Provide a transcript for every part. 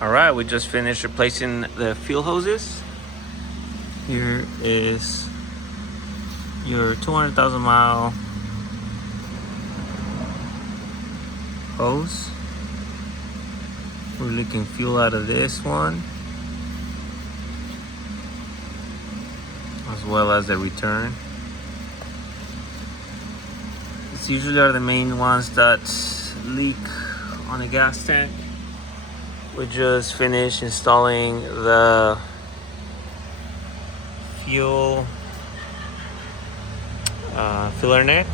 All right, we just finished replacing the fuel hoses. Here is your 200,000 mile hose. We're leaking fuel out of this one, as well as the return. It's usually are the main ones that leak on the gas tank. We just finished installing the fuel filler neck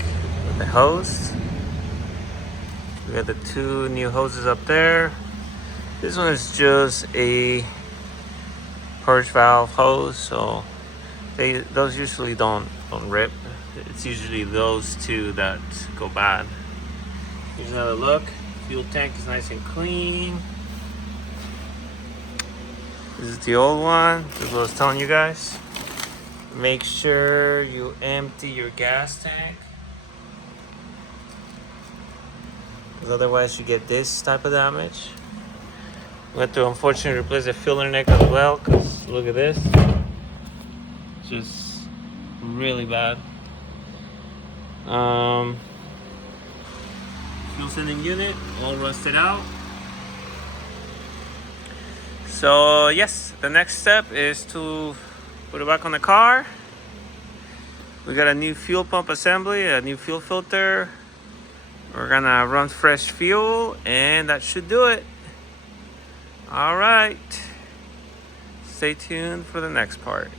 with the hose. We got the two new hoses up there. This one is just a purge valve hose, so those usually don't rip. It's usually those two that go bad. Here's another look. Fuel tank is nice and clean. This is the old one. This is what I was telling you guys. Make sure you empty your gas tank, because otherwise you get this type of damage. We had to unfortunately replace the filler neck as well, because look at this. It's just really bad. Fuel sending unit all rusted out. So yes, the next step is to put it back on the car. We got a new fuel pump assembly, a new fuel filter. We're gonna run fresh fuel, and that should do it. All right, stay tuned for the next part.